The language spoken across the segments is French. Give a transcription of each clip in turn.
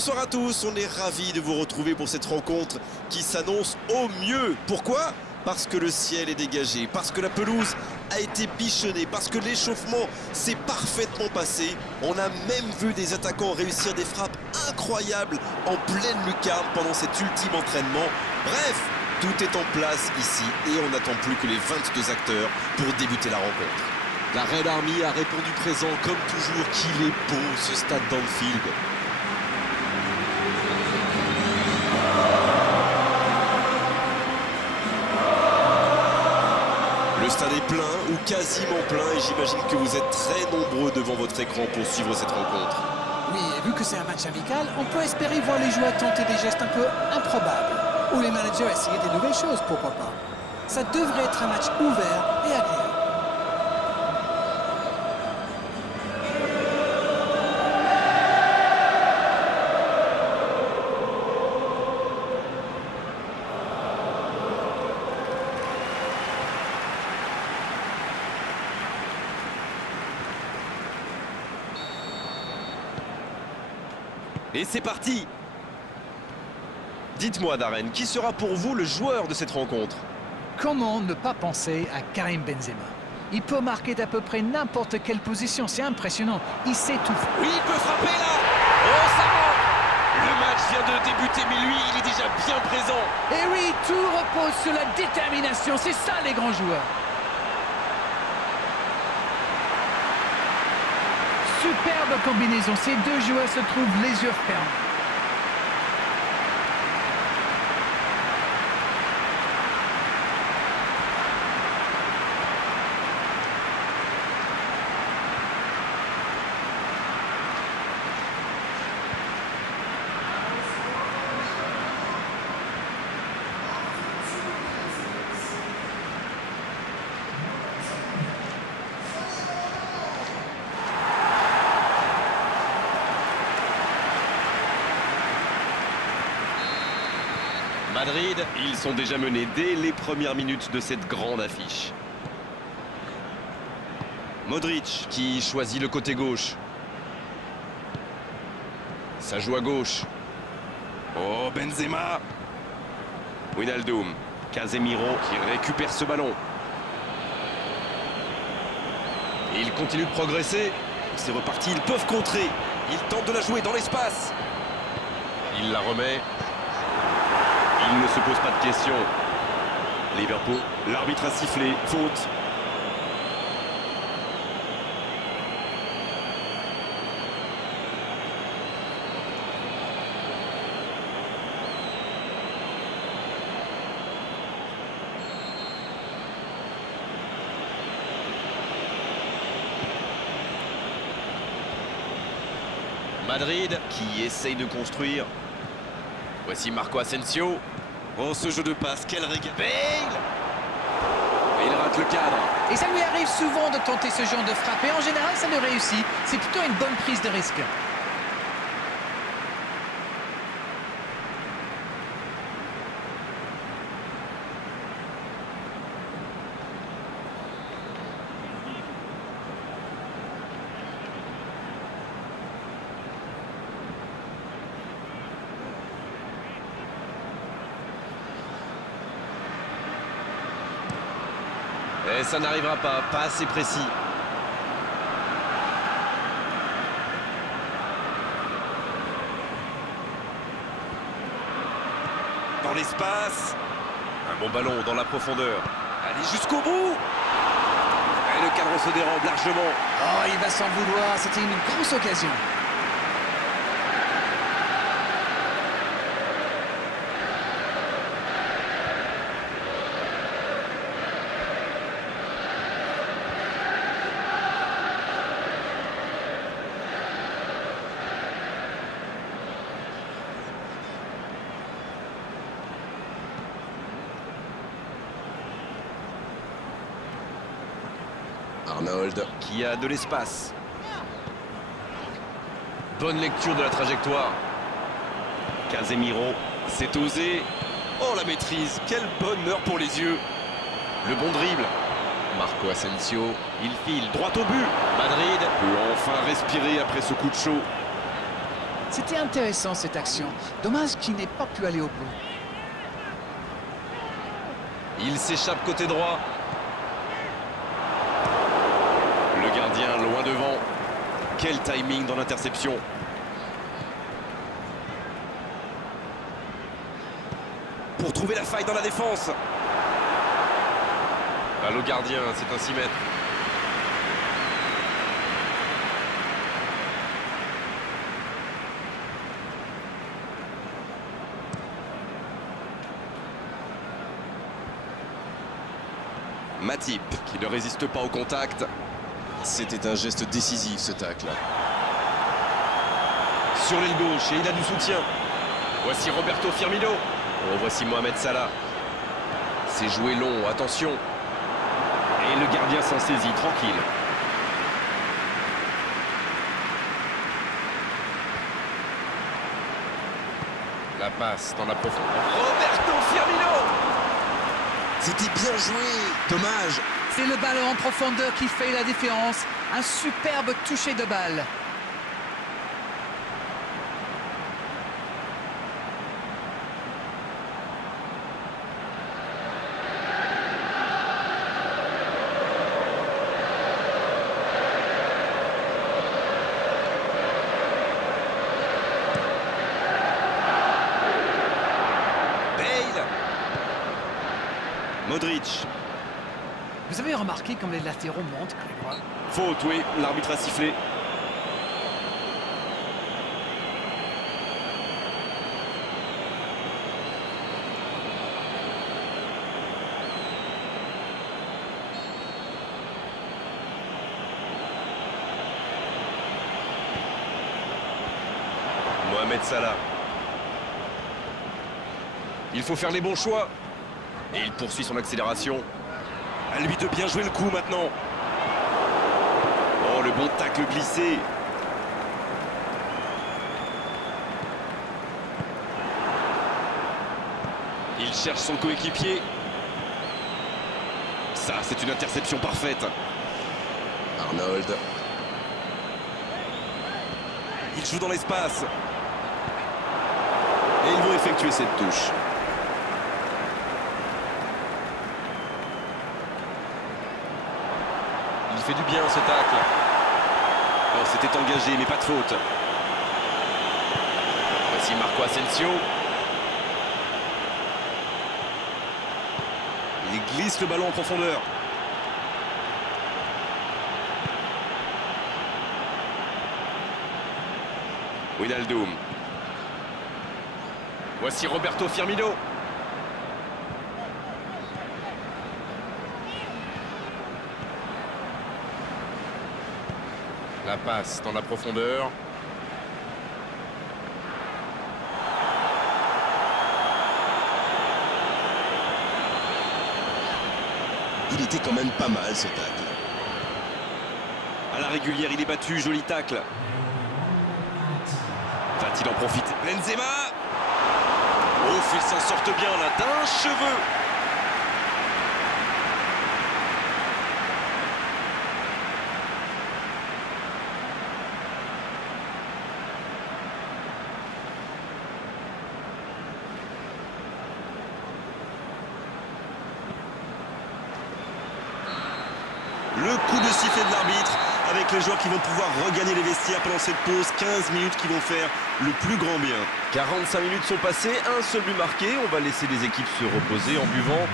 Bonsoir à tous, on est ravis de vous retrouver pour cette rencontre qui s'annonce au mieux. Pourquoi? Parce que le ciel est dégagé, parce que la pelouse a été bichonnée, parce que l'échauffement s'est parfaitement passé. On a même vu des attaquants réussir des frappes incroyables en pleine lucarne pendant cet ultime entraînement. Bref, tout est en place ici et on n'attend plus que les 22 acteurs pour débuter la rencontre. La Red Army a répondu présent comme toujours. Qu'il est beau ce stade d'Anfield. Le stade est plein ou quasiment plein et j'imagine que vous êtes très nombreux devant votre écran pour suivre cette rencontre. Oui, et vu que c'est un match amical, on peut espérer voir les joueurs tenter des gestes un peu improbables. Ou les managers essayer des nouvelles choses, pourquoi pas. Ça devrait être un match ouvert et agréable. Et c'est parti! Dites-moi Darren, qui sera pour vous le joueur de cette rencontre? Comment ne pas penser à Karim Benzema? Il peut marquer d'à peu près n'importe quelle position, c'est impressionnant. Il sait tout faire. Oui, il peut frapper là! Oh, ça rentre! Le match vient de débuter, mais lui, il est déjà bien présent. Et oui, tout repose sur la détermination, c'est ça les grands joueurs. Superbe combinaison, ces deux joueurs se trouvent les yeux fermés. Madrid, ils sont déjà menés dès les premières minutes de cette grande affiche. Modric qui choisit le côté gauche. Ça joue à gauche. Oh, Benzema! Wijnaldum, Casemiro qui récupère ce ballon. Et il continue de progresser. C'est reparti, ils peuvent contrer. Ils tentent de la jouer dans l'espace. Il la remet. Il ne se pose pas de questions. Liverpool, l'arbitre a sifflé, faute. Madrid qui essaye de construire. Voici Marco Asensio. Oh, ce jeu de passe, quel régal. Bale! Et il rate le cadre. Et ça lui arrive souvent de tenter ce genre de frappe. Et en général, ça le réussit. C'est plutôt une bonne prise de risque. Et ça n'arrivera pas assez précis. Dans l'espace. Un bon ballon dans la profondeur. Allez jusqu'au bout. Et le cadre se dérobe largement. Oh, il va s'en vouloir. C'était une grosse occasion. Arnold qui a de l'espace. Bonne lecture de la trajectoire. Casemiro, c'est osé. Oh, la maîtrise, quel bonheur pour les yeux. Le bon dribble. Marco Asensio, il file droit au but. Madrid peut enfin respirer après ce coup de chaud. C'était intéressant cette action. Dommage qu'il n'ait pas pu aller au bout. Il s'échappe côté droit. Le gardien loin devant. Quel timing dans l'interception. Pour trouver la faille dans la défense. Balle au gardien, c'est un 6 mètres. Matip qui ne résiste pas au contact. C'était un geste décisif ce tacle. Sur l'aile gauche et il a du soutien. Voici Roberto Firmino. Oh, voici Mohamed Salah. C'est joué long, attention. Et le gardien s'en saisit, tranquille. La passe dans la profondeur. Roberto Firmino. C'était bien joué, dommage. C'est le ballon en profondeur qui fait la différence. Un superbe toucher de balle. Modric. Vous avez remarqué comme les latéraux montent, Grégoire? Faute, oui, l'arbitre a sifflé. Mohamed Salah. Il faut faire les bons choix. Et il poursuit son accélération. À lui de bien jouer le coup maintenant. Oh, le bon tacle glissé. Il cherche son coéquipier. Ça, c'est une interception parfaite. Arnold. Il joue dans l'espace. Et ils vont effectuer cette touche. Il fait du bien ce tacle. Oh, c'était engagé, mais pas de faute. Voici Marco Asensio. Il glisse le ballon en profondeur. Wijnaldum. Voici Roberto Firmino. La passe dans la profondeur. Il était quand même pas mal ce tacle. À la régulière, il est battu, joli tacle. Va-t-il en profiter? Benzema. Ouf, il s'en sortent bien là, d'un cheveu. Le coup de sifflet de l'arbitre avec les joueurs qui vont pouvoir regagner les vestiaires pendant cette pause. 15 minutes qui vont faire le plus grand bien. 45 minutes sont passées, un seul but marqué. On va laisser les équipes se reposer en buvant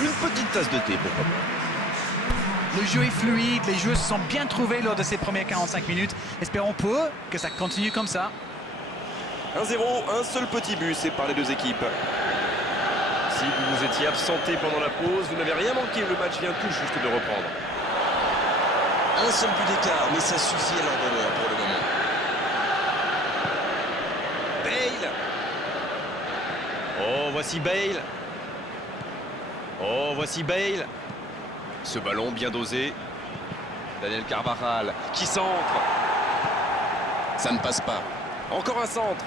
une petite tasse de thé, pourquoi pas. Le jeu est fluide, les joueurs se sont bien trouvés lors de ces premières 45 minutes. Espérons peu que ça continue comme ça. 1-0, un seul petit but sépare les deux équipes. Si vous vous étiez absenté pendant la pause, vous n'avez rien manqué, le match vient tout juste de reprendre. Un seul but d'écart, mais ça suffit à leur bonheur pour le moment. Bale. Oh, voici Bale. Oh, voici Bale. Ce ballon bien dosé. Daniel Carvajal qui centre. Ça ne passe pas. Encore un centre.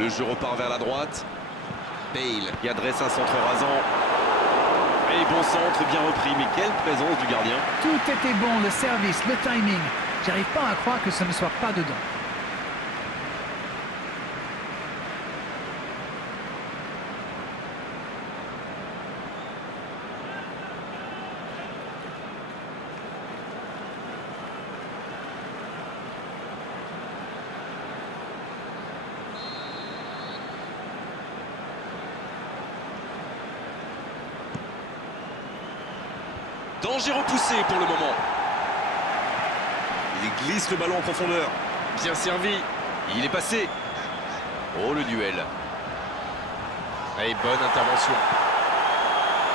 Le jeu repart vers la droite. Bale qui adresse un centre rasant. Et bon centre, bien repris, mais quelle présence du gardien. Tout était bon, le service, le timing. J'arrive pas à croire que ce ne soit pas dedans. Danger repoussé pour le moment. Il glisse le ballon en profondeur. Bien servi. Il est passé. Oh, le duel. Et bonne intervention.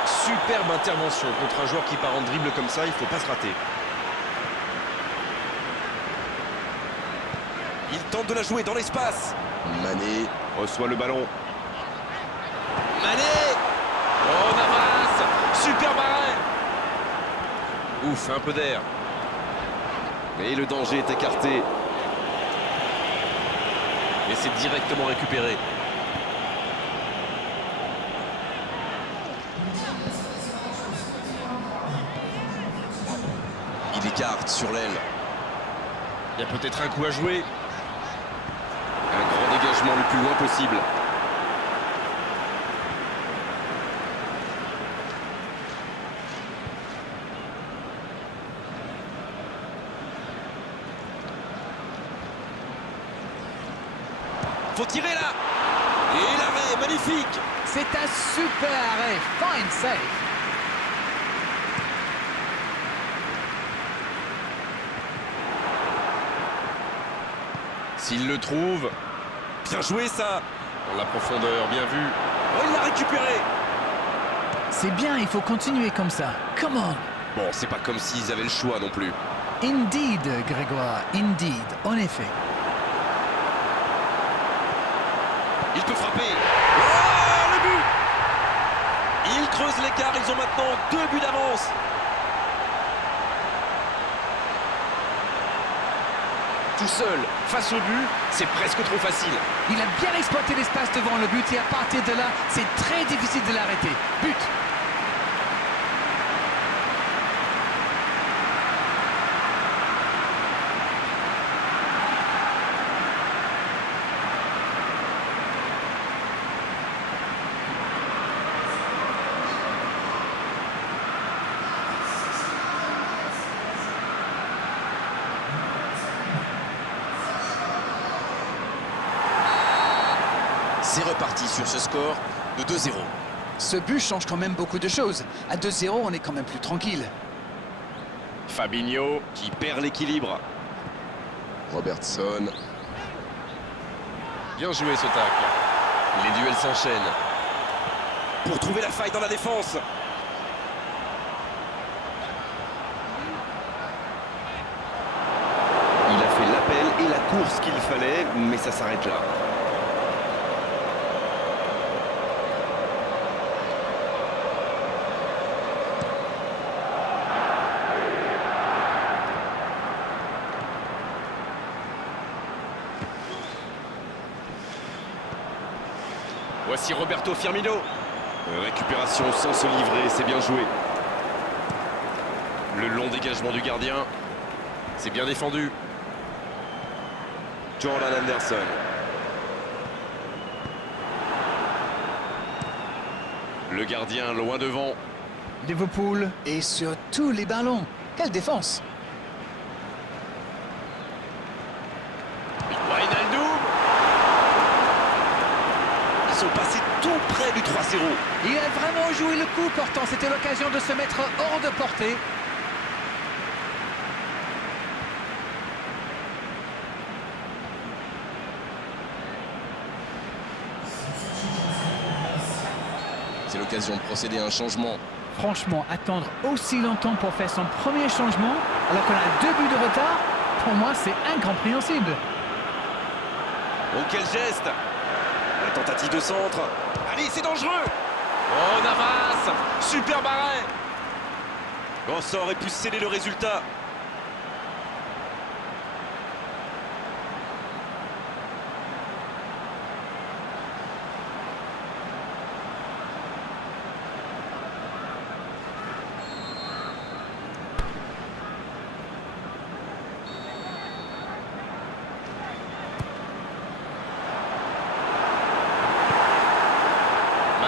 Superbe intervention contre un joueur qui part en dribble comme ça, il ne faut pas se rater. Il tente de la jouer dans l'espace. Mané reçoit le ballon. Mané. Oh, Navas. Superbe arrêt. Ouf, un peu d'air. Et le danger est écarté. Et c'est directement récupéré. Il écarte sur l'aile. Il y a peut-être un coup à jouer. Un grand dégagement le plus loin possible. Faut tirer là. Et l'arrêt, magnifique. C'est un super arrêt, fine save. S'il le trouve. Bien joué ça. Dans la profondeur, bien vu. Oh, il l'a récupéré. C'est bien, il faut continuer comme ça. Come on. Bon, c'est pas comme s'ils avaient le choix non plus. Indeed, Grégoire, indeed, en effet. Il peut frapper. Oh, le but. Ils creusent l'écart, ils ont maintenant 2 buts d'avance. Tout seul, face au but, c'est presque trop facile. Il a bien exploité l'espace devant le but et à partir de là, c'est très difficile de l'arrêter. But. C'est reparti sur ce score de 2-0. Ce but change quand même beaucoup de choses. À 2-0, on est quand même plus tranquille. Fabinho qui perd l'équilibre. Robertson. Bien joué ce tacle. Les duels s'enchaînent. Pour trouver la faille dans la défense. Il a fait l'appel et la course qu'il fallait, mais ça s'arrête là. Voici Roberto Firmino. Récupération sans se livrer, c'est bien joué. Le long dégagement du gardien. C'est bien défendu. Jordan Anderson. Le gardien loin devant. Liverpool et sur tous les ballons. Quelle défense! Wijnaldum. Ils sont passés tout près du 3-0. Il a vraiment joué le coup, pourtant c'était l'occasion de se mettre hors de portée. C'est l'occasion de procéder à un changement. Franchement, attendre aussi longtemps pour faire son premier changement, alors qu'on a 2 buts de retard, pour moi c'est incompréhensible. Oh, quel geste! La tentative de centre. Allez, c'est dangereux! Oh, Navas! Superbe arrêt! Oh, ça aurait pu sceller le résultat.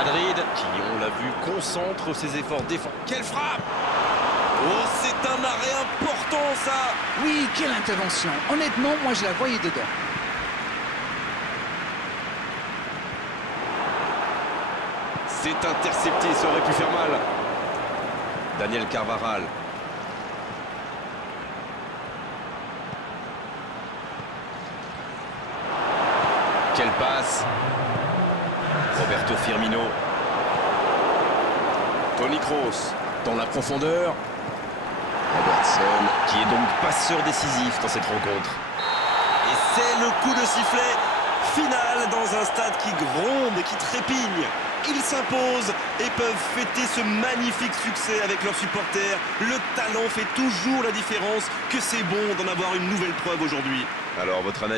Madrid, qui, on l'a vu, concentre ses efforts défensifs. Quelle frappe! Oh, c'est un arrêt important, ça! Oui, quelle intervention. Honnêtement, moi, je la voyais dedans. C'est intercepté, ça aurait pu faire mal. Daniel Carvajal. Quelle passe! Roberto Firmino. Toni Kroos dans la profondeur. Robertson, qui est donc passeur décisif dans cette rencontre. Et c'est le coup de sifflet final dans un stade qui gronde et qui trépigne. Ils s'imposent et peuvent fêter ce magnifique succès avec leurs supporters. Le talent fait toujours la différence, que c'est bon d'en avoir une nouvelle preuve aujourd'hui. Alors, votre analyse?